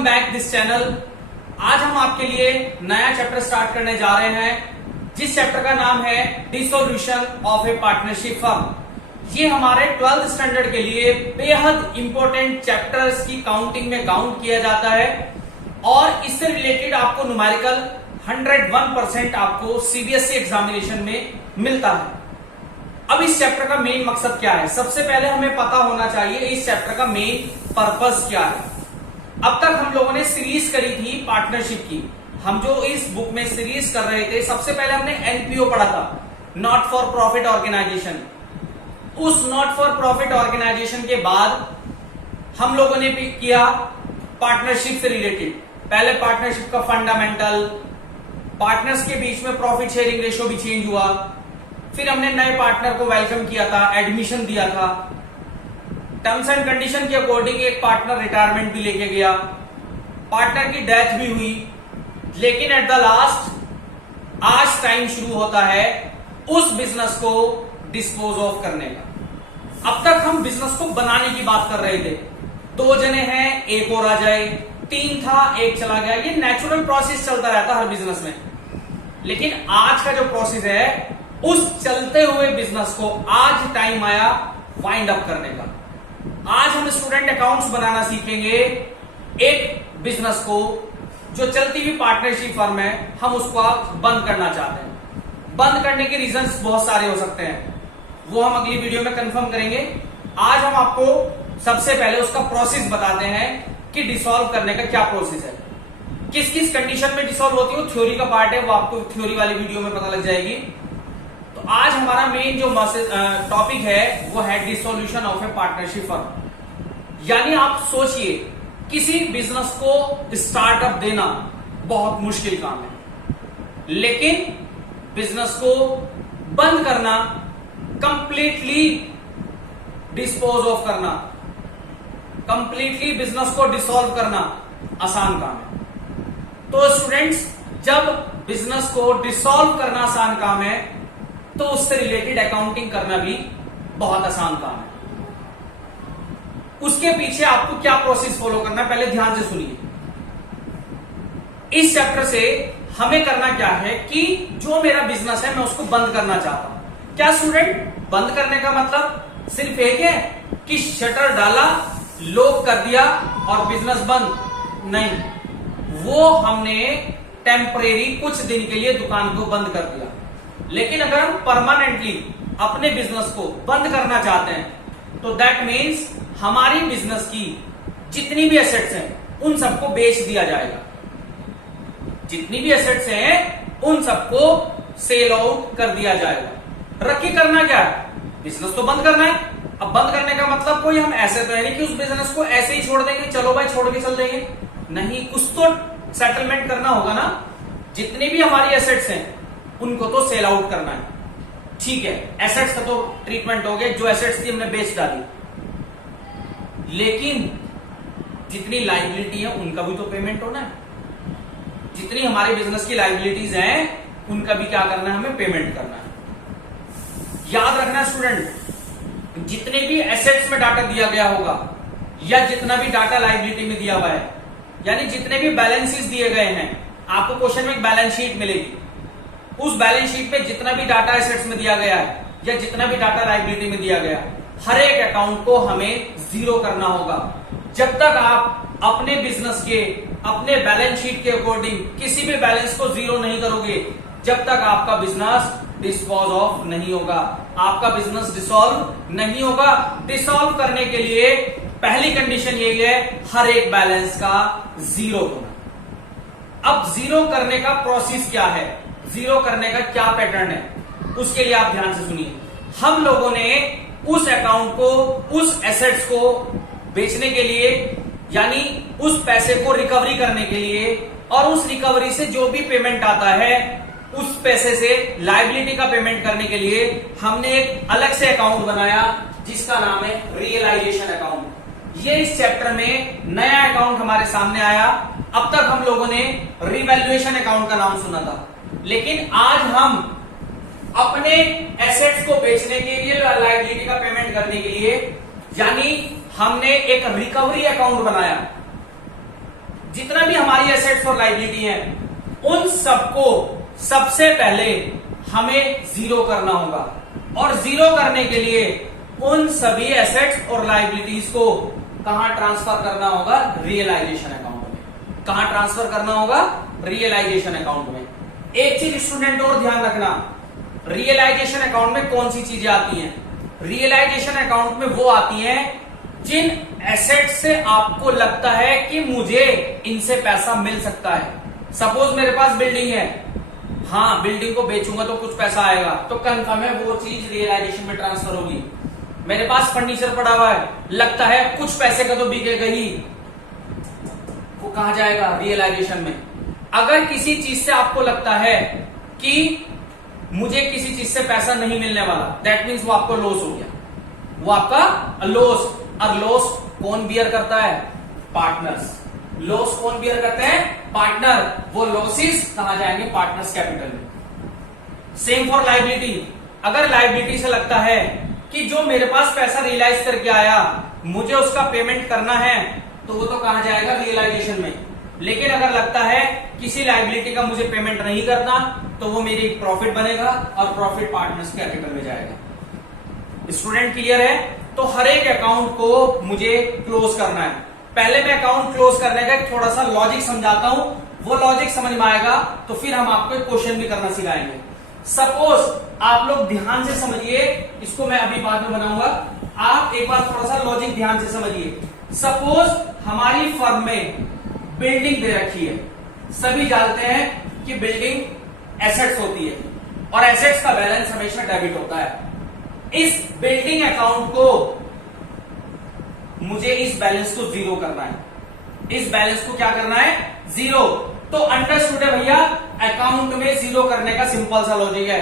Welcome back this channel. आज हम आपके लिए नया चैप्टर स्टार्ट करने जा रहे हैं, जिस चैप्टर का नाम है dissolution of A partnership firm. ये हमारे 12th स्टैंडर्ड के लिए बेहद इंपॉर्टेंट चैप्टर्स की काउंटिंग में काउंट किया जाता है और इससे रिलेटेड आपको न्यूमेरिकल 101% आपको सीबीएसई एग्जामिनेशन में मिलता है। अब इस चैप्टर का मेन मकसद क्या है, सबसे पहले हमें पता होना चाहिए इस चैप्टर का मेन पर्पस क्या है। अब तक हम लोगों ने सीरीज करी थी पार्टनरशिप की। हम जो इस बुक में सीरीज कर रहे थे, सबसे पहले हमने एनपीओ पढ़ा था, नॉट फॉर प्रॉफिट ऑर्गेनाइजेशन। उस नॉट फॉर प्रॉफिट ऑर्गेनाइजेशन के बाद हम लोगों ने भी किया पार्टनरशिप से रिलेटेड। पहले पार्टनरशिप का फंडामेंटल, पार्टनर्स के बीच में प्रॉफिट शेयरिंग रेशियो भी चेंज हुआ। फिर हमने नए पार्टनर को वेलकम किया था, एडमिशन दिया था। टर्म्स एंड कंडीशन के अकॉर्डिंग एक पार्टनर रिटायरमेंट भी लेके गया, पार्टनर की डेथ भी हुई। लेकिन एट द लास्ट आज टाइम शुरू होता है उस बिजनेस को डिस्पोज ऑफ करने का। अब तक हम बिजनेस को बनाने की बात कर रहे थे। 2 जने हैं, एक और आ जाए, 3 था, एक चला गया। ये नेचुरल प्रोसेस चलता रहता है हर बिजनेस में। लेकिन आज का जो प्रोसेस है, उस चलते हुए बिजनेस को आज टाइम आया वाइंड अप करने का। आज हम स्टूडेंट अकाउंट्स बनाना सीखेंगे। एक बिजनेस को जो चलती हुई पार्टनरशिप फर्म है, हम उसको आप बंद करना चाहते हैं। बंद करने के रीजंस बहुत सारे हो सकते हैं, वो हम अगली वीडियो में कंफर्म करेंगे। आज हम आपको सबसे पहले उसका प्रोसेस बताते हैं कि डिसॉल्व करने का क्या प्रोसेस है, किस किस कंडीशन में डिसॉल्व होती है। वो थ्योरी का पार्ट है, वो आपको थ्योरी वाली वीडियो में पता लग जाएगी। तो आज हमारा मेन जो टॉपिक है वो है dissolution of A partnership firm. यानी आप सोचिए, किसी बिजनेस को स्टार्टअप देना बहुत मुश्किल काम है, लेकिन बिजनेस को बंद करना, कंप्लीटली डिस्पोज ऑफ करना, कंप्लीटली बिजनेस को डिसॉल्व करना आसान काम है। तो स्टूडेंट्स, जब बिजनेस को डिसॉल्व करना आसान काम है, तो उससे रिलेटेड अकाउंटिंग करना भी बहुत आसान काम है। उसके पीछे आपको क्या प्रोसेस फॉलो करना है, पहले ध्यान से सुनिए। इस चैप्टर से हमें करना क्या है कि जो मेरा बिजनेस है मैं उसको बंद करना चाहता हूं। क्या स्टूडेंट, बंद करने का मतलब सिर्फ एक है कि शटर डाला, लॉक कर दिया और बिजनेस बंद? नहीं, वो हमने टेम्परेरी कुछ दिन के लिए दुकान को बंद कर दिया। लेकिन अगर हम परमानेंटली अपने बिजनेस को बंद करना चाहते हैं, तो दैट मीन्स हमारी बिजनेस की जितनी भी एसेट्स हैं उन सबको बेच दिया जाएगा। जितनी भी एसेट्स हैं उन सबको सेल आउट कर दिया जाएगा। रख के करना क्या है, बिजनेस तो बंद करना है। अब बंद करने का मतलब कोई हम ऐसे तो है नहीं कि उस बिजनेस को ऐसे ही छोड़ देंगे, चलो भाई छोड़ के चल देंगे। नहीं, कुछ तो सेटलमेंट करना होगा ना। जितनी भी हमारी एसेट्स हैं उनको तो सेल आउट करना है। ठीक है, एसेट्स का तो ट्रीटमेंट हो गया, जो एसेट्स थी हमने बेच डाली। लेकिन जितनी लाइबिलिटी है उनका भी तो पेमेंट होना है। जितनी हमारे बिजनेस की लाइबिलिटीज हैं उनका भी क्या करना है, हमें पेमेंट करना है। याद रखना स्टूडेंट, जितने भी एसेट्स में डाटा दिया गया होगा या जितना भी डाटा लाइबिलिटी में दिया हुआ है, यानी जितने भी बैलेंसेस दिए गए हैं, आपको क्वेश्चन में एक बैलेंस शीट मिलेगी। उस बैलेंस शीट में जितना भी डाटा एसेट्स में दिया गया है या जितना भी डाटा लाइबिलिटी में दिया गया है, हर एक अकाउंट को हमें जीरो करना होगा। जब तक आप अपने बिजनेस के, अपने बैलेंस शीट के अकॉर्डिंग किसी भी बैलेंस को जीरो नहीं करोगे, जब तक आपका बिजनेस डिस्पोज ऑफ नहीं होगा, आपका बिजनेस डिसॉल्व नहीं होगा। डिसॉल्व करने के लिए पहली कंडीशन यही है, हर एक बैलेंस का जीरो होना। अब जीरो करने का प्रोसेस क्या है, जीरो करने का क्या पैटर्न है, उसके लिए आप ध्यान से सुनिए। हम लोगों ने उस अकाउंट को, उस एसेट्स को बेचने के लिए, यानी उस पैसे को रिकवरी करने के लिए, और उस रिकवरी से जो भी पेमेंट आता है उस पैसे से लायबिलिटी का पेमेंट करने के लिए हमने एक अलग से अकाउंट बनाया जिसका नाम है रियलाइजेशन अकाउंट। ये इस चैप्टर में नया अकाउंट हमारे सामने आया। अब तक हम लोगों ने रिवैल्यूएशन अकाउंट का नाम सुना था, लेकिन आज हम अपने एसेट्स को बेचने के लिए, लायबिलिटी का पेमेंट करने के लिए, यानी हमने एक रिकवरी अकाउंट बनाया। जितना भी हमारी एसेट्स और लाइबिलिटी है उन सबको सबसे पहले हमें जीरो करना होगा, और जीरो करने के लिए उन सभी एसेट्स और लाइबिलिटीज को कहां ट्रांसफर करना होगा? रियलाइजेशन अकाउंट में। कहां ट्रांसफर करना होगा? रियलाइजेशन अकाउंट में। एक चीज स्टूडेंट और ध्यान रखना, रियलाइजेशन अकाउंट में कौन सी चीजें आती हैं? रियलाइजेशन अकाउंट में वो आती हैं जिन एसेट से आपको लगता है कि मुझे इनसे पैसा मिल सकता है। सपोज मेरे पास बिल्डिंग है, हाँ बिल्डिंग को बेचूंगा तो कुछ पैसा आएगा, तो कंफर्म है वो चीज रियलाइजेशन में ट्रांसफर होगी। मेरे पास फर्नीचर पड़ा हुआ है, लगता है कुछ पैसे का तो बिकेगा ही, वो कहां जाएगा? रियलाइजेशन में। अगर किसी चीज से आपको लगता है कि मुझे किसी चीज से पैसा नहीं मिलने वाला, दैट मीन्स वो आपको लॉस हो गया, वो आपका लॉस। और लॉस कौन बियर करता है? पार्टनर्स। लॉस कौन बियर करते हैं? पार्टनर। वो लॉसेस कहां जाएंगे? पार्टनर्स कैपिटल में। Same for liability. अगर लाइबिलिटी से लगता है कि जो मेरे पास पैसा रियलाइज करके आया मुझे उसका पेमेंट करना है, तो वो तो कहां जाएगा? रियलाइजेशन में। लेकिन अगर लगता है किसी लाइबिलिटी का मुझे पेमेंट नहीं करना, तो वो मेरी प्रॉफिट बनेगा और प्रॉफिट पार्टनर्स कैपिटल में जाएगा। स्टूडेंट क्लियर है? तो हर एक अकाउंट को मुझे क्लोज करना है। पहले मैं अकाउंट क्लोज करने का थोड़ा सा लॉजिक समझाता हूं, वो लॉजिक समझ में आएगा तो फिर हम आपको एक क्वेश्चन भी करना सिखाएंगे। सपोज आप लोग ध्यान से समझिए, इसको मैं अभी बाद में बनाऊंगा, आप एक बार थोड़ा सा लॉजिक ध्यान से समझिए। सपोज हमारी फर्म में बिल्डिंग दे रखी है, सभी जानते हैं कि बिल्डिंग एसेट्स होती है और एसेट्स का बैलेंस हमेशा डेबिट होता है। इस बिल्डिंग अकाउंट को मुझे इस बैलेंस को जीरो करना है। इस बैलेंस को क्या करना है? जीरो। तो अंडरस्टूड है भैया, अकाउंट में जीरो करने का सिंपल सा लॉजिक है।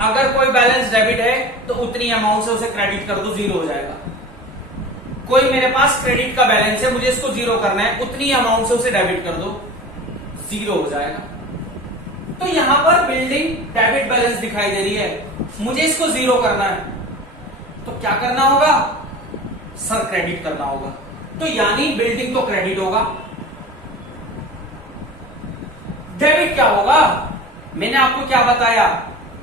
अगर कोई बैलेंस डेबिट है तो उतनी अमाउंट से उसे क्रेडिट कर दो, जीरो हो जाएगा। कोई मेरे पास क्रेडिट का बैलेंस है, मुझे इसको जीरो करना है, उतनी अमाउंट से उसे डेबिट कर दो, जीरो हो जाएगा। तो यहां पर बिल्डिंग डेबिट बैलेंस दिखाई दे रही है, मुझे इसको जीरो करना है, तो क्या करना होगा? सर क्रेडिट करना होगा। तो यानी बिल्डिंग तो क्रेडिट होगा, डेबिट क्या होगा? मैंने आपको क्या बताया?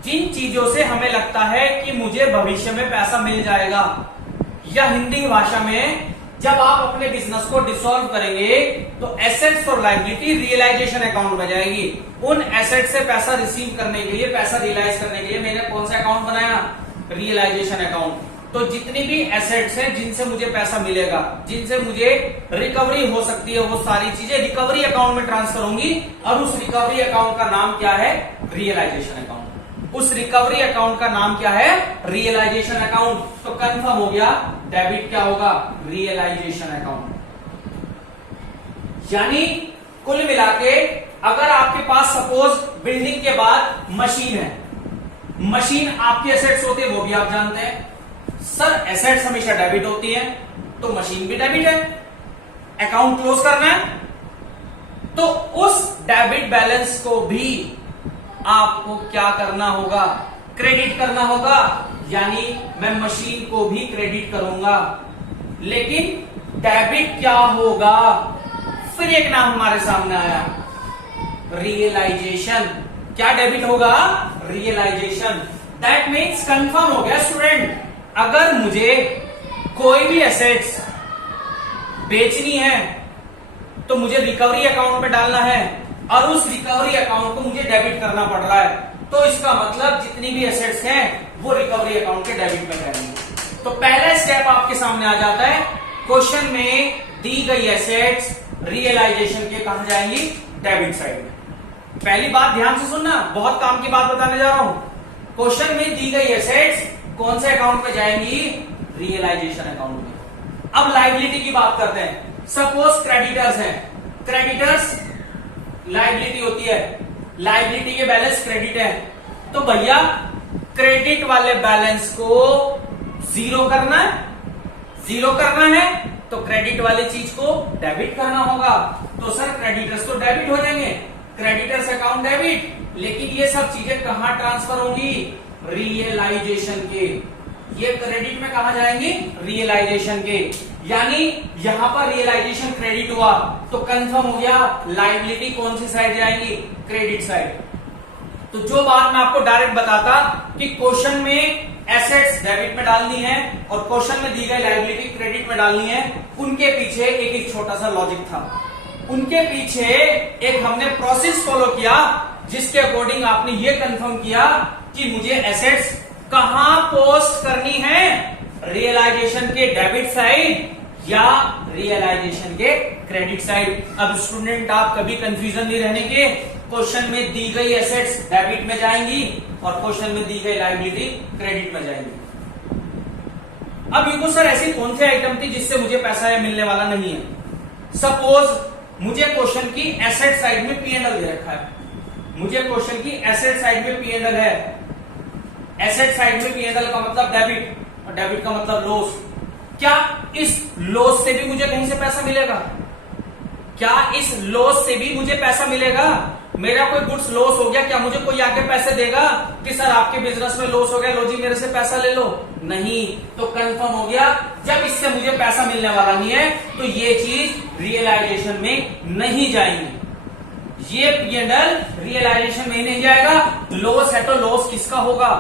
जिन चीजों से हमें लगता है कि मुझे भविष्य में पैसा मिल जाएगा, या हिंदी भाषा में जब आप अपने बिजनेस को डिसॉल्व करेंगे तो एसेट्स और लायबिलिटी रियलाइजेशन अकाउंट में जाएगी। उन एसेट से पैसा रिसीव करने के लिए, पैसा रियलाइज करने के लिए मैंने कौन सा अकाउंट बनाया? Realisation account. तो जितनी भी एसेट्स हैं जिनसे मुझे पैसा मिलेगा, जिनसे मुझे रिकवरी हो सकती है, वो सारी चीजें रिकवरी अकाउंट में ट्रांसफर होंगी, और उस रिकवरी अकाउंट का नाम क्या है? Realisation account. उस रिकवरी अकाउंट का नाम क्या है? Realisation account. तो कंफर्म हो गया, डेबिट क्या होगा? Realisation account. यानी कुल मिला के अगर आपके पास सपोज बिल्डिंग के बाद मशीन है, मशीन आपकी एसेट्स होती है, वो भी आप जानते हैं। सर एसेट्स हमेशा डेबिट होती है, तो मशीन भी डेबिट है, अकाउंट क्लोज करना है, तो उस डेबिट बैलेंस को भी आपको क्या करना होगा? क्रेडिट करना होगा। यानी मैं मशीन को भी क्रेडिट करूंगा, लेकिन डेबिट क्या होगा? फिर एक नाम हमारे सामने आया, रियलाइजेशन। क्या डेबिट होगा? रियलाइजेशन। दैट मीन्स कंफर्म हो गया स्टूडेंट, अगर मुझे कोई भी एसेट्स बेचनी है तो मुझे रिकवरी अकाउंट में डालना है, और उस रिकवरी अकाउंट को मुझे डेबिट करना पड़ रहा है, तो इसका मतलब जितनी भी एसेट्स हैं वो रिकवरी अकाउंट के डेबिट में जाएंगे। तो पहला स्टेप आपके सामने आ जाता है, क्वेश्चन में दी गई एसेट्स रियलाइजेशन के कहां जाएंगी? डेबिट साइड में। पहली बात ध्यान से सुनना, बहुत काम की बात बताने जा रहा हूं। क्वेश्चन में दी गई एसेट्स कौन से अकाउंट में जाएंगी? रियलाइजेशन अकाउंट में। अब लायबिलिटी की बात करते हैं। सपोज क्रेडिटर्स हैं, क्रेडिटर्स लायबिलिटी होती है, लायबिलिटी के बैलेंस क्रेडिट है, तो भैया क्रेडिट वाले बैलेंस को जीरो करना है। जीरो करना है तो क्रेडिट वाली चीज को डेबिट करना होगा। तो सर क्रेडिटर्स तो डेबिट हो जाएंगे, क्रेडिटर्स अकाउंट डेबिट, लेकिन ये सब चीजें कहां ट्रांसफर होंगी? रियलाइजेशन के। ये क्रेडिट में कहा जाएंगे, रियलाइजेशन के। यानी यहां पर रियलाइजेशन क्रेडिट हुआ तो कंफर्म हो गया लायबिलिटी कौन सी साइड जाएगी, क्रेडिट साइड। तो जो बात मैं आपको डायरेक्ट बताता कि क्वेश्चन में एसेट्स डेबिट में डालनी है और क्वेश्चन में दी गई लायबिलिटी क्रेडिट में डालनी है, उनके पीछे एक छोटा सा लॉजिक था। उनके पीछे एक हमने प्रोसेस फॉलो किया जिसके अकॉर्डिंग आपने ये कंफर्म किया कि मुझे एसेट्स कहां पोस्ट करनी है, रियलाइजेशन के डेबिट साइड या रियलाइजेशन के क्रेडिट साइड। अब स्टूडेंट आप कभी कंफ्यूजन नहीं रहने के, क्वेश्चन में दी गई एसेट्स डेबिट में जाएंगी और क्वेश्चन में दी गई लायबिलिटी क्रेडिट में जाएंगी। अब ये सर ऐसी कौन सी आइटम थी जिससे मुझे पैसा मिलने वाला नहीं है। सपोज मुझे क्वेश्चन की एसेट साइड में P&L दे रखा है, मुझे क्वेश्चन की एसेट साइड में P&L है। एसेट साइड में P&L का मतलब डेबिट और डेबिट का मतलब लॉस। क्या इस लॉस से भी मुझे कहीं से पैसा मिलेगा? क्या इस लॉस से भी मुझे पैसा मिलेगा? मेरा कोई गुड्स लॉस हो गया, क्या मुझे कोई आके पैसे देगा कि सर आपके बिजनेस में लॉस हो गया, लो जी मेरे से पैसा ले लो? नहीं। तो कंफर्म हो गया जब इससे मुझे पैसा मिलने वाला नहीं है तो ये चीज रियलाइजेशन में नहीं जाएंगी। ये P&L रियलाइजेशन में नहीं जाएगा। लॉस है तो लॉस किसका होगा?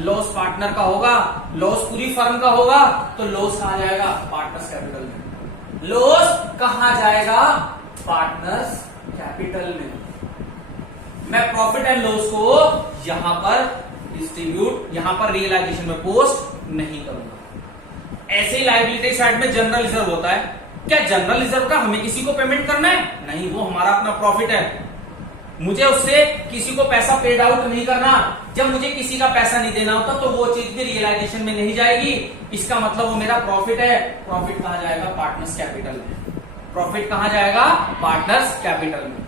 लॉस पार्टनर का होगा। लॉस पूरी फर्म का होगा तो लॉस कहां जाएगा? पार्टनर्स कैपिटल में। लॉस कहां जाएगा? पार्टनर्स कैपिटल में। मैं प्रॉफिट एंड लॉस को यहां पर डिस्ट्रीब्यूट, यहां पर रियलाइजेशन में पोस्ट नहीं करूंगा। ऐसे ही लायबिलिटी साइड में जनरल रिजर्व होता है। क्या जनरल रिजर्व का हमें किसी को पेमेंट करना है? नहीं, वो हमारा अपना प्रॉफिट है, मुझे उससे किसी को पैसा पेड आउट नहीं करना। जब मुझे किसी का पैसा नहीं देना होता तो वो चीज भी रियलाइजेशन में नहीं जाएगी। इसका मतलब वो मेरा प्रॉफिट है। प्रॉफिट कहां जाएगा? पार्टनर्स कैपिटल में। प्रॉफिट कहां जाएगा? पार्टनर्स कैपिटल में।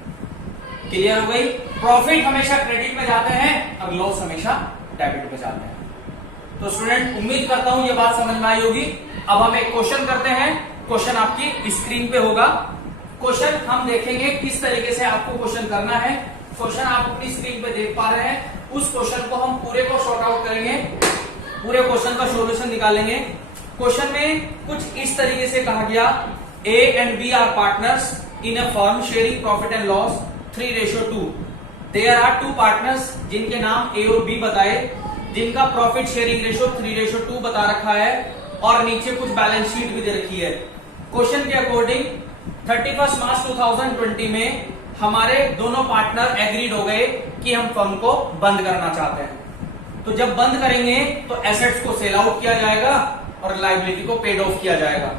क्लियर हो गई? प्रॉफिट हमेशा क्रेडिट में जाते हैं और लॉस हमेशा डेबिट में जाते हैं। तो स्टूडेंट उम्मीद करता हूं ये बात समझ में आई होगी। अब हम एक क्वेश्चन करते हैं। क्वेश्चन आपकी स्क्रीन पे होगा। क्वेश्चन हम देखेंगे किस तरीके से आपको क्वेश्चन करना है। क्वेश्चन आप अपनी स्क्रीन पे देख पा रहे हैं। उस क्वेश्चन को हम पूरे को सॉर्ट आउट करेंगे, पूरे क्वेश्चन का सॉल्यूशन निकालेंगे। क्वेश्चन में कुछ इस तरीके से कहा गया, A and B are partners in a firm sharing profit and loss 3:2। There are two partners जिनके नाम A और B बताए, जिनका प्रॉफिट शेयरिंग रेशियो 3:2 बता रखा है और नीचे कुछ बैलेंस शीट भी दे रखी है। क्वेश्चन के अकॉर्डिंग 31 मार्च 2020 में हमारे दोनों पार्टनर एग्रीड हो गए कि हम फर्म को बंद करना चाहते हैं। तो जब बंद करेंगे तो एसेट्स को सेल आउट किया जाएगा और लायबिलिटी को पेड ऑफ किया जाएगा।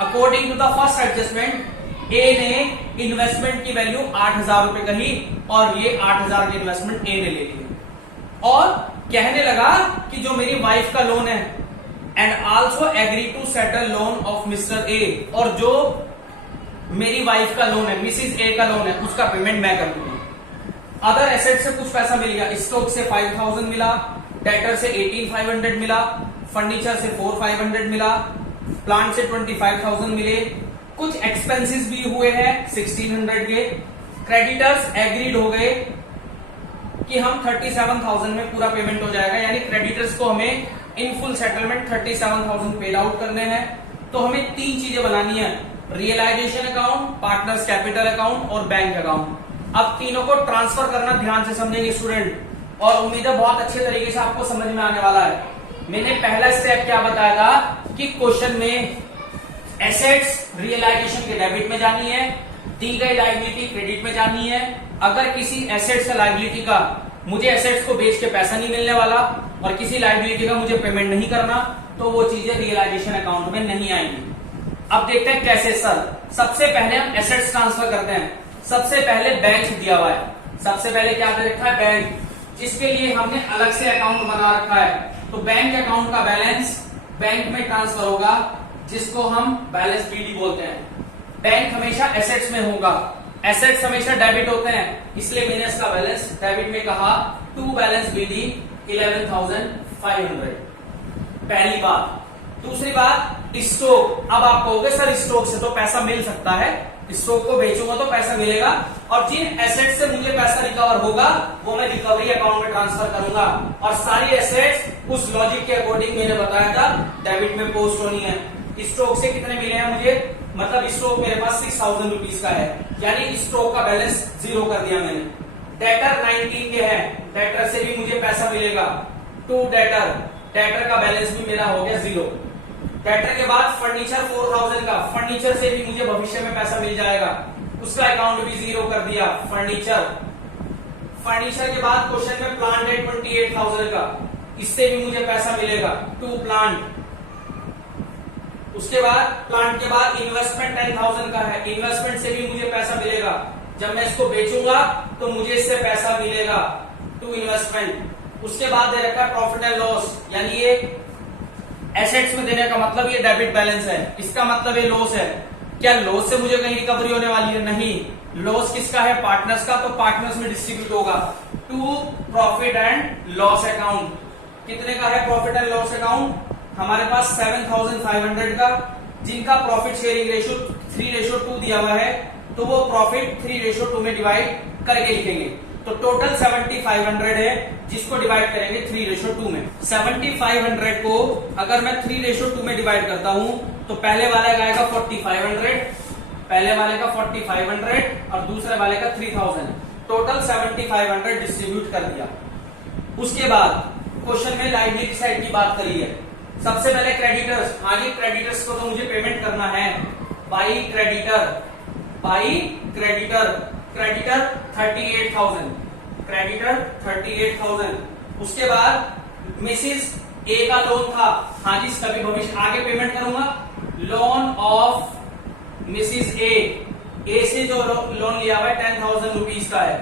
According to the first adjustment ए ने इन्वेस्टमेंट की वैल्यू 8,000 रुपए कही और ये 8,000 की इन्वेस्टमेंट ए ने ले ली और कहने लगा कि जो मेरी वाइफ का लोन है and also agree to settle loan of mister A, और जो मेरी वाइफ का लोन है, मिसिस ए का लोन है, उसका पेमेंट मैं कर दूंगी। अदर एसेट से कुछ पैसा मिल गया, स्टॉक से 5,000 मिला, डेटर से 18,500 मिला, फर्नीचर से 4,500 मिला, प्लांट से 25,000 मिले, कुछ एक्सपेंसेस भी हुए हैं 1,600 के। क्रेडिटर्स एग्रीड हो गए कि हम 37,000 में पूरा पेमेंट हो जाएगा, यानी क्रेडिटर्स को हमें in full settlement 37,000 paid out करने हैं। तो हमें तीन चीजें बनानी है, realisation account, partners capital account और बैंक अकाउंट। अब तीनों को ट्रांसफर करना ध्यान से समझेंगे स्टूडेंट, और उम्मीद है बहुत अच्छे तरीके से आपको समझ में आने वाला है। मैंने पहला स्टेप क्या बताया था कि क्वेश्चन में एसेट्स रियलाइजेशन के डेबिट में जानी है, दी गई लायबिलिटी क्रेडिट में जानी है। अगर किसी एसेट्स या लायबिलिटी का मुझे एसेट्स को बेच के पैसा नहीं मिलने वाला और किसी लायबिलिटी का मुझे पेमेंट नहीं करना तो वो चीजें रियलाइजेशन अकाउंट में नहीं आएंगी। अब देखते हैं कैसे सर। सबसे पहले हम एसेट्स ट्रांसफर करते हैं। सबसे पहले बैंक दिया हुआ है, सबसे पहले क्या दे रखा है? बैंक, जिसके लिए हमने अलग से अकाउंट बना रखा है। तो बैंक अकाउंट का बैलेंस बैंक में ट्रांसफर होगा, जिसको हम बैलेंस बीडी बोलते हैं। बैंक हमेशा एसेट्स में होगा, एसेट्स हमेशा डेबिट होते हैं, इसलिए मैंने इसका बैलेंस डेबिट में कहा। टू बैलेंस बीडी 11,500, पहली बात। दूसरी बात, स्टॉक। अब आप कहोगे सर स्टॉक से तो पैसा मिल सकता है, स्टॉक को बेचूंगा तो पैसा मिलेगा, और जिन एसेट से मुझे पैसा रिकवर होगा वो मैं रिकवरी अकाउंट में ट्रांसफर करूंगा, और सारी एसेट्स उस लॉजिक के अकॉर्डिंग मैंने बताया था डेबिट में पोस्ट होनी है। स्टॉक से कितने मिले हैं मुझे, मतलब स्टॉक मेरे पास 6000 रुपीज का है, यानी स्टॉक का बैलेंस 0 कर दिया मैंने। डेटर 19 के है, डेटर से भी मुझे पैसा मिलेगा। टू डेटर, डेटर का बैलेंस भी मेरा हो गया 0। डेटर के बाद फर्नीचर 4000 का, फर्नीचर से भी मुझे भविष्य में पैसा मिल जाएगा, उसका अकाउंट भी 0 कर दिया फर्नीचर। फर्नीचर के बाद क्वेश्चन में प्लांट है 28000 का, इससे भी मुझे पैसा मिलेगा, टू प्लांट। उसके बाद प्लांट के बाद इन्वेस्टमेंट 10000 का है, इन्वेस्टमेंट से भी मुझे पैसा मिलेगा, जब मैं इसको बेचूंगा तो मुझे इससे पैसा मिलेगा, टू इन्वेस्टमेंट। उसके बाद दे रखा है प्रॉफिट एंड लॉस, यानी ये एसेट्स में देने का मतलब ये डेबिट बैलेंस है, इसका मतलब ये लॉस है। क्या लॉस से मुझे कहीं रिकवरी होने वाली है? नहीं, लॉस किसका है? पार्टनर्स का, तो पार्टनर्स में डिस्ट्रीब्यूट होगा to profit and loss account. कितने का है प्रॉफिट एंड लॉस अकाउंट? हमारे पास 7500 का, जिनका प्रॉफिट शेयरिंग रेशियो 3:2 दिया हुआ है, तो वो प्रॉफिट 3:2 में डिवाइड करके लिखेंगे। तो टोटल 7500 है, जिसको डिवाइड करेंगे 3:2 में। 7500 को अगर मैं 3:2 में डिवाइड करता हूं तो पहले वाले का आएगा 4500, पहले वाले का 4500 और दूसरे वाले का 3000, टोटल 7500 डिस्ट्रीब्यूट कर दिया। उसके बाद क्वेश्चन में लायबिलिटी साइड की बात करी है। सबसे पहले क्रेडिटर्स, आगे क्रेडिटर्स को तो मुझे पेमेंट करना है, by creditor, by creditor, creditor 38000, creditor 38000। उसके बाद मिसिस ए का लोन था, हाँ जी, इसका भी भविष्य आगे पेमेंट करूंगा। लोन ऑफ मिसिस ए से जो लोन लिया हुआ है 10000 रुपीज का है।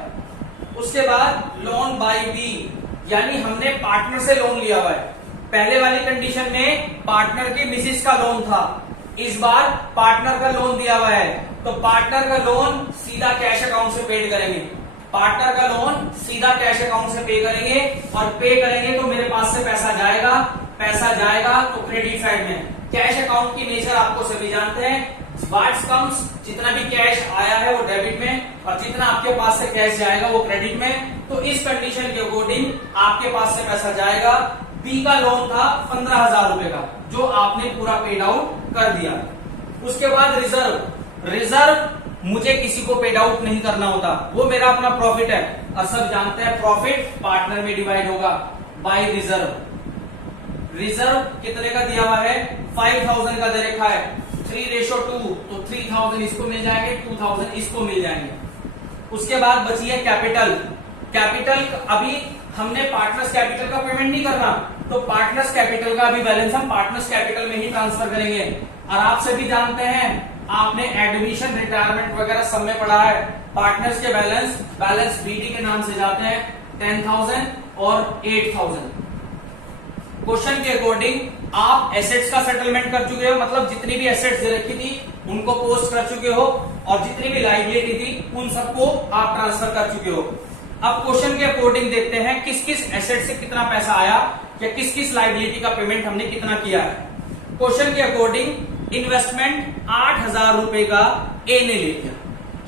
उसके बाद लोन बाय बी, यानी हमने पार्टनर से लोन लिया हुआ है। पहले वाली कंडीशन में पार्टनर की मिसिस का लोन था, इस बार पार्टनर का लोन दिया हुआ है, तो पार्टनर का लोन सीधा कैश अकाउंट से पेड करेंगे, पार्टनर का लोन सीधा कैश अकाउंट से पे करेंगे, और पे करेंगे तो मेरे पास से पैसा जाएगा, पैसा जाएगा तो क्रेडिट साइड में। कैश अकाउंट की नेचर आपको सभी जानते हैं, व्हाट्स कम्स, जितना भी कैश आया है वो डेबिट में, और जितना आपके पास से कैश जाएगा वो क्रेडिट में। तो इस कंडीशन के अकॉर्डिंग आपके पास से पैसा जाएगा। बी का लोन था 15000 रुपए का, जो आपने पूरा पेड आउट कर दिया। उसके बाद रिजर्व, रिजर्व मुझे किसी को पेड आउट नहीं करना होता, वो मेरा अपना प्रॉफिट है, और सब जानते हैं प्रॉफिट पार्टनर में डिवाइड होगा बाय रिजर्व। रिजर्व कितने का दिया हुआ है? 5000 का दे रखा है, 3:2, तो 3000 इसको मिल जाएंगे, 2000 इसको मिल जाएंगे। उसके बाद बची है कैपिटल। कैपिटल अभी हमने पार्टनर्स कैपिटल का पेमेंट नहीं करना, तो पार्टनर्स कैपिटल का भी बैलेंस हम पार्टनर्स कैपिटल में ही ट्रांसफर करेंगे। और आप सभी जानते हैं, आपने एडमिशन रिटायरमेंट वगैरह सब में पढ़ा है, पार्टनर्स के बैलेंस बीडी के नाम से जाते हैं 10000 और 8000। क्वेश्चन के अकॉर्डिंग आप एसेट्स का सेटलमेंट कर चुके हो, मतलब जितनी भी एसेट्स दे रखी थी उनको पोस्ट कर चुके हो, और जितनी भी लायबिलिटी थी उन सबको आप ट्रांसफर कर चुके हो। अब क्वेश्चन के अकॉर्डिंग देखते हैं किस किस एसेट से कितना पैसा आया, या किस किस लायबिलिटी का पेमेंट हमने कितना किया है। क्वेश्चन के अकॉर्डिंग इन्वेस्टमेंट 8000 रुपए का ए ने ले लिया,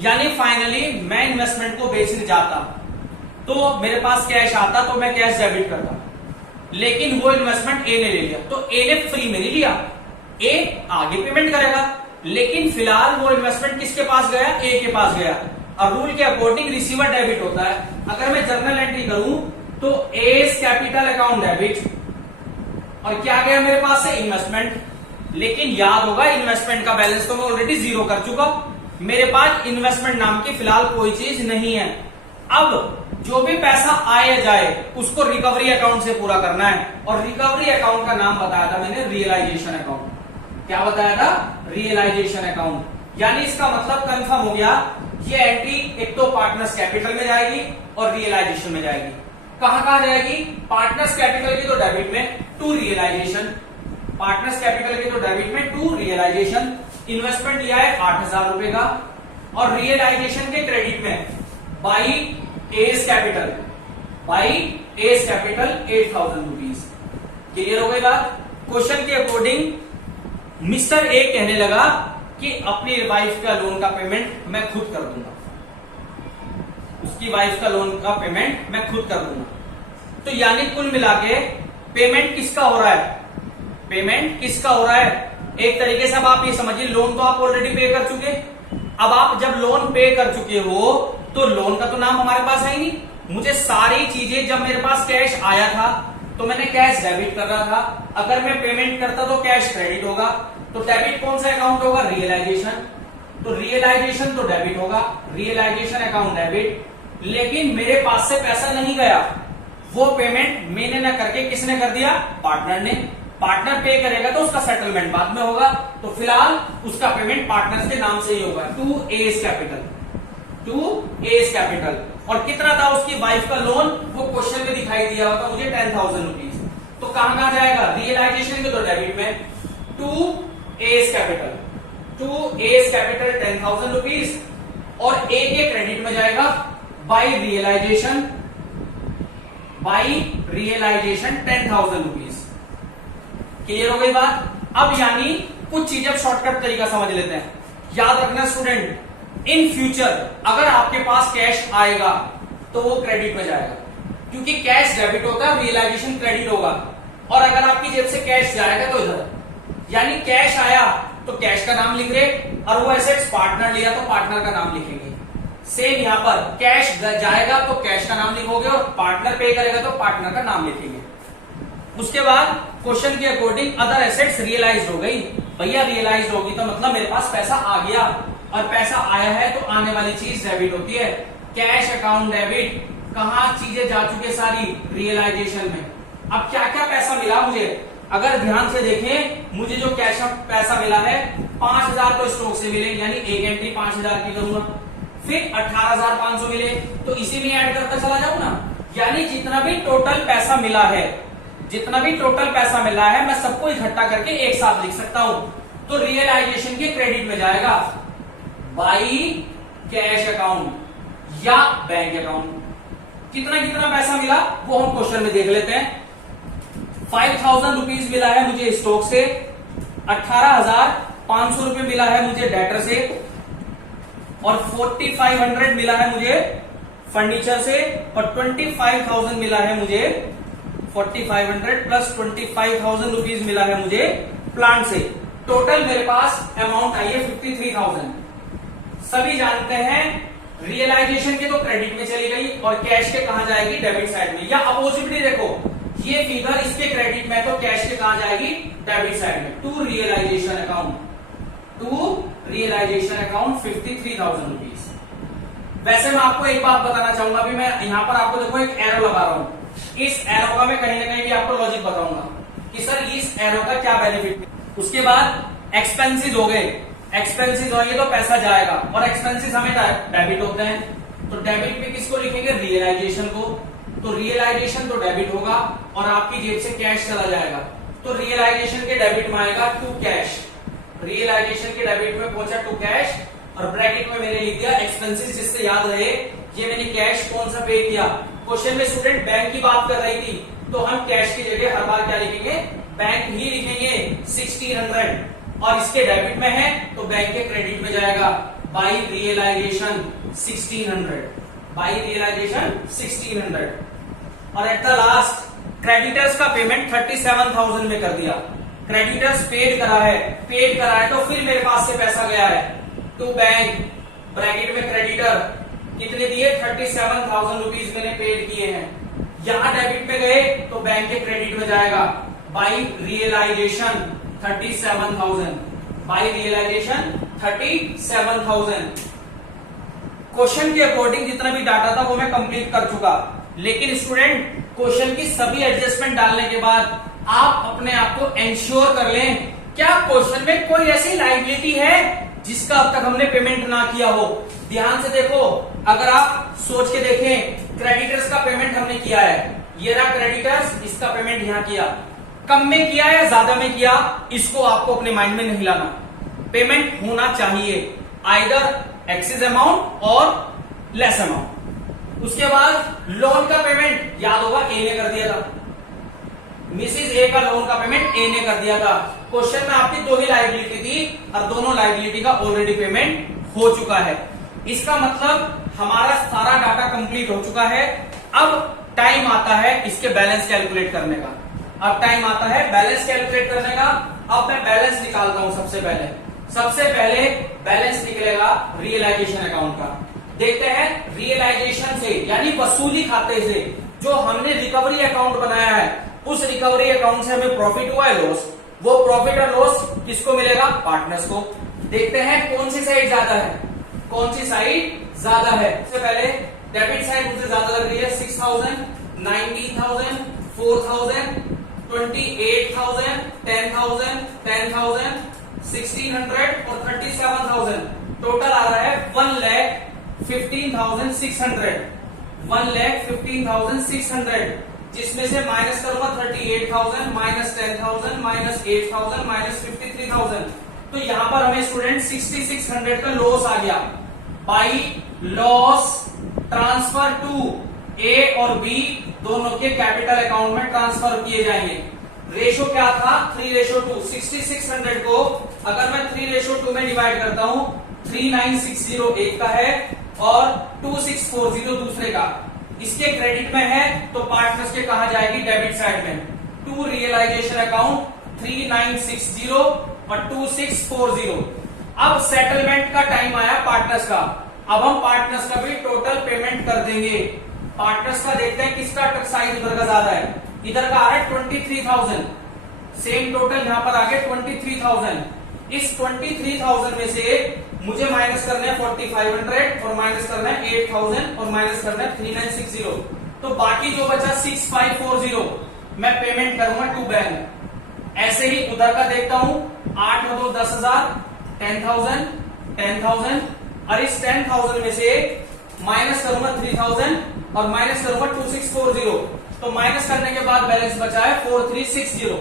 यानी फाइनली मैं इन्वेस्टमेंट को बेचने जाता तो मेरे पास कैश आता, तो मैं कैश डेबिट करता, लेकिन वो इन्वेस्टमेंट ए ने ले लिया, तो ए ने फ्री में नहीं लिया, ए आगे पेमेंट करेगा, लेकिन फिलहाल वो इन्वेस्टमेंट किसके पास गया? ए के पास गया। और रूल के अकॉर्डिंग रिसीवर डेबिट होता है। अगर मैं जर्नल एंट्री करूं तो एस कैपिटल अकाउंट डेबिट, और क्या गया मेरे पास से? इन्वेस्टमेंट। लेकिन याद होगा इन्वेस्टमेंट का बैलेंस तो मैं ऑलरेडी 0 कर चुका, मेरे पास इन्वेस्टमेंट नाम की फिलहाल कोई चीज नहीं है। अब जो भी पैसा आए जाए उसको रिकवरी अकाउंट से पूरा करना है, और रिकवरी अकाउंट का नाम बताया था मैंने रियलाइजेशन अकाउंट। क्या बताया था? Realisation account. यानी इसका मतलब कंफर्म हो गया, ये एंट्री एक तो पार्टनर्स कैपिटल में जाएगी और रियलाइजेशन में जाएगी। कहां कहां जाएगी? पार्टनर्स कैपिटल की तो डेबिट में, टू रियलाइजेशन, पार्टनर्स कैपिटल की तो डेबिट में, टू रियलाइजेशन। इन्वेस्टमेंट लिया है 8000 रुपए का, और रियलाइजेशन के क्रेडिट में by S capital, by S capital 8000 rupees. Clear हो गई बात? क्वेश्चन के अकॉर्डिंग मिस्टर ए कहने लगा कि अपनी वाइफ का लोन का पेमेंट मैं खुद कर दूंगा, उसकी वाइफ का लोन का पेमेंट मैं खुद कर दूंगा। तो यानी कुल मिला के पेमेंट किसका हो रहा है, पेमेंट किसका हो रहा है। एक तरीके से अब आप ये समझिए, लोन तो आप ऑलरेडी पे कर चुके। अब आप जब लोन पे कर चुके हो तो लोन का तो नाम हमारे पास है ही नहीं। मुझे सारी चीजें, जब मेरे पास कैश आया था तो मैंने कैश डेबिट कर रहा था, अगर मैं पेमेंट करता तो कैश क्रेडिट होगा। तो डेबिट कौन सा अकाउंट होगा, रियलाइजेशन। तो रियलाइजेशन तो डेबिट होगा, रियलाइजेशन अकाउंट डेबिट। लेकिन मेरे पास से पैसा नहीं गया, वो पेमेंट मैंने ना करके किसने कर दिया, पार्टनर ने। पार्टनर पे करेगा तो उसका सेटलमेंट बाद में होगा, तो फिलहाल उसका पेमेंट पार्टनर के नाम से ही होगा, to A's capital, to A's capital. और कितना था उसकी वाइफ का लोन, वो क्वेश्चन में दिखाई दिया होगा मुझे 10,000 रुपीज। तो कहां जाएगा, रियलाइजेशन के तो डेबिट में, to A's capital, to A's capital 10,000 rupees, और ए के क्रेडिट में जाएगा by realisation, by realisation 10,000 rupees. Clear हो गई बात। अब यानी कुछ चीजें शॉर्टकट तरीका समझ लेते हैं। याद रखना स्टूडेंट, इन फ्यूचर अगर आपके पास कैश आएगा तो वो क्रेडिट में जाएगा, क्योंकि कैश डेबिट होगा, रियलाइजेशन क्रेडिट होगा। और अगर आपकी जेब से कैश जाएगा तो इधर, यानी कैश आया तो कैश का नाम लिख रहे, और वो एसेट्स पार्टनर लिया तो पार्टनर का नाम लिखेंगे। सेम यहां पर कैश जाएगा तो कैश का नाम लिखोगे, और पार्टनर पे करेगा तो पार्टनर का नाम लिखेंगे। उसके बाद क्वेश्चन के अकॉर्डिंग अदर एसेट्स रियलाइज हो गई। भैया रियलाइज होगी तो मतलब मेरे पास पैसा आ गया, और पैसा आया है तो आने वाली चीज डेबिट होती है। कैश अकाउंट डेबिट, कहां चीजें जा चुकी सारी, रियलाइजेशन में। अब क्या क्या पैसा मिला मुझे, अगर ध्यान से देखें, मुझे जो कैश पैसा मिला है 5,000 तो स्टॉक से मिले, यानी एक एंट्री 5,000 की करूंगा। फिर 18,500 मिले तो इसी में ऐड करता चला जाऊं ना। यानी जितना भी टोटल पैसा मिला है, जितना भी टोटल पैसा मिला है, मैं सबको इकट्ठा करके एक साथ लिख सकता हूं। तो रियलाइजेशन के क्रेडिट में जाएगा बाई कैश अकाउंट या बैंक अकाउंट। कितना कितना पैसा मिला वो हम क्वेश्चन में देख लेते हैं। 5,000 रुपीज मिला है मुझे स्टॉक से, 18,500 रुपए मिला है मुझे डेटर से, और 4,500 मिला है मुझे फर्नीचर से, और 25,000 मिला है मुझे, 4,500 प्लस 25,000 रुपीज मिला है मुझे प्लांट से। टोटल मेरे पास अमाउंट आई है 53,000। सभी जानते हैं रियलाइजेशन के तो क्रेडिट में चली गई, और कैश के कहां जाएगी, डेबिट साइड में। या अपोजिटली देखो, ये फिगर इसके क्रेडिट में तो कैश के कहां जाएगी, डेबिट साइड में। To realisation account, to realisation account 53,000 rupees. वैसे मैं आपको एक बात बताना चाहूंगा, अभी मैं यहां पर आपको देखो एक एरो लगा रहा हूं। इस एरो का मैं कहीं ना कहीं भी आपको लॉजिक बताऊंगा कि सर इस एरो का क्या बेनिफिट। उसके बाद एक्सपेंसेस हो गए, एक्सपेंसेस होंगे तो पैसा जाएगा, और एक्सपेंसेस हमें डेबिट होते हैं। तो डेबिट पे किसको लिखेंगे, रियलाइजेशन को। तो रियलाइजेशन तो डेबिट होगा, और आपकी जेब से कैश चला जाएगा। तो रियलाइजेशन के डेबिट में आएगा टू कैश, रियलाइजेशन के डेबिट में पहुंचा टू कैश, और ब्रैकेट में मैंने लिख दिया एक्सपेंसेस, जिससे याद रहे ये मैंने कैश कौन सा पे किया। क्वेश्चन में स्टूडेंट बैंक की बात कर रही थी, तो हम कैश की जगह हर बार क्या लिखेंगे, बैंक ही लिखेंगे 1600, और इसके डेबिट में है तो बैंक के क्रेडिट में जाएगा बाई रियलाइजेशन 1600, बाई रियलाइजेशन 1600। और एट द लास्ट क्रेडिटर्स का पेमेंट 37,000 में कर दिया। क्रेडिटर्स पेड करा है तो फिर मेरे पास से पैसा गया है टू बैंक, ब्रैकेट में क्रेडिटर कितने दिए, 37,000 रुपीज मैंने पेड किए हैं। यहां डेबिट में गए तो बैंक के क्रेडिट में जाएगा by realisation 37,000, by realisation 37,000। Question के अकॉर्डिंग जितना भी डाटा था वो मैं कंप्लीट कर चुका, लेकिन स्टूडेंट क्वेश्चन की सभी एडजस्टमेंट डालने के बाद आप अपने आप को इंश्योर कर लें, क्या क्वेश्चन में कोई ऐसी लायबिलिटी है जिसका अब तक हमने पेमेंट ना किया हो। ध्यान से देखो, अगर आप सोच के देखें, क्रेडिटर्स का पेमेंट हमने किया है, ये रहा क्रेडिटर्स, इसका पेमेंट यहां किया, कम में किया या ज्यादा में किया, इसको आपको अपने माइंड में नहीं लाना। पेमेंट होना चाहिए आइदर एक्सेस अमाउंट और लेस अमाउंट। उसके बाद लोन का पेमेंट याद होगा ए ने कर दिया था, मिसिस ए का लोन का पेमेंट ए ने कर दिया था। क्वेश्चन में आपकी दो ही लायबिलिटी थी और दोनों लायबिलिटी का ऑलरेडी पेमेंट हो चुका है। इसका मतलब हमारा सारा डाटा कंप्लीट हो चुका है। अब टाइम आता है इसके बैलेंस कैलकुलेट करने का। अब टाइम आता है बैलेंस कैलकुलेट करने का। अब मैं बैलेंस निकालता हूं। सबसे पहले बैलेंस निकलेगा रियलाइजेशन अकाउंट का। देखते हैं रियलाइजेशन से यानी वसूली खाते से जो हमने रिकवरी अकाउंट बनाया है, उस रिकवरी अकाउंट से हमें प्रॉफिट हुआ है लॉस, वो प्रॉफिट और लॉस किसको मिलेगा? पार्टनर्स को। देखते हैं कौन सी साइड ज्यादा है, सबसे पहले डेबिट साइड मुझे ज्यादा लग रही है। 6000, 19,000, 4,000, 28,000, 10,000, 10,000, 1,600 और 37,000। टोटल आ रहा है 1,15,600, 1,15,600, जिसमें से माइनस करूंगा 38,000, माइनस 10,000, माइनस 8,000, माइनस 53,000। तो यहां पर हमें स्टूडेंट 6,600 का लॉस आ गया। बाई लॉस ट्रांसफर टू ए और बी दोनों के कैपिटल अकाउंट में ट्रांसफर किए जाएंगे। रेशो क्या था? 3:2। 6,600 को अगर मैं 3:2 में डिवाइड करता हूं, 3,960 एक का है और 2,640 दूसरे का। इसके क्रेडिट में है तो पार्टनर्स के कहा जाएगी डेबिट साइड में। टू रियलाइजेशन अकाउंट 3,960 और 2,640। अब सेटलमेंट का टाइम आया पार्टनर्स का। अब हम पार्टनर्स का भी टोटल पेमेंट कर देंगे। पार्टनर्स का देखते हैं किसका साइज उधर का ज्यादा है। इधर का आ रहा है 23,000। सेम टोटल यहां पर आ गया 23,000। इस 23,000 में से मुझे माइनस करना है 4,500 और माइनस करना है 8,000 और माइनस करना है 3,960। तो बाकी जो बचा 6,540 मैं पेमेंट करूंगा टू बैंक। ऐसे ही उधर का देखता हूं। 8 और 2 10,000, 10,000, 10,000 और इस 10,000 में से माइनस करूंगा 3,000 और माइनस करूंगा 2,640। तो माइनस करने के बाद बैलेंस बचा है 4,360।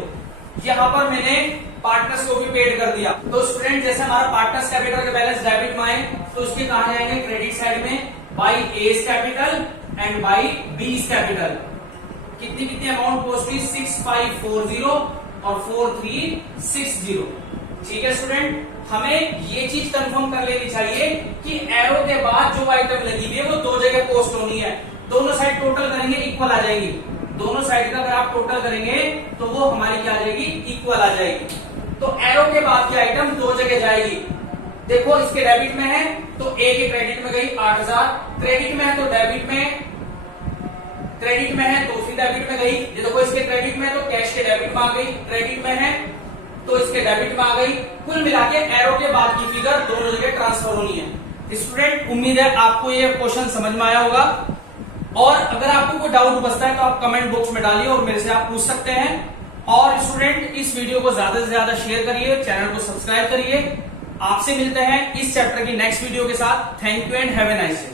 यहां पर मैंने पार्टनर्स को भी पेड कर दिया। तो स्टूडेंट जैसे हमारा पार्टनर्स कैपिटल के बैलेंस डेबिट में आए तो उसके कहा जाएंगे क्रेडिट साइड में by A's capital and by B's capital. कितनी अमाउंट पहुंच गई? 6,540 और 4,360। ठीक है स्टूडेंट, हमें ये चीज कंफर्म कर लेनी चाहिए कि एरो के बाद जो आइटम लगी हुई है वो दो जगह पोस्ट होनी है। दोनों साइड टोटल करेंगे इक्वल आ जाएगी। दोनों साइड का अगर आप टोटल करेंगे तो वो हमारी क्या आ जाएगी? इक्वल आ जाएगी। तो एरो के बाद की आइटम दो जगह जाएगी। देखो इसके डेबिट में है तो ए के क्रेडिट में गई 8,000, क्रेडिट में है तो डेबिट में, क्रेडिट में है तो उसी डेबिट में गई। ये देखो इसके क्रेडिट में तो कैश के डेबिट में आ गई, क्रेडिट में है तो इसके डेबिट में आ गई। कुल मिला के एरो के बाद की फिगर दोनों जगह ट्रांसफर होनी है। स्टूडेंट उम्मीद है आपको ये क्वेश्चन समझ में आया होगा। और अगर आपको कोई डाउट बचता है तो आप कमेंट बॉक्स में डालिए और मेरे से आप पूछ सकते हैं। और स्टूडेंट इस वीडियो को ज्यादा से ज्यादा शेयर करिए, चैनल को सब्सक्राइब करिए। आपसे मिलते हैं इस चैप्टर की नेक्स्ट वीडियो के साथ। Thank you and have a nice day.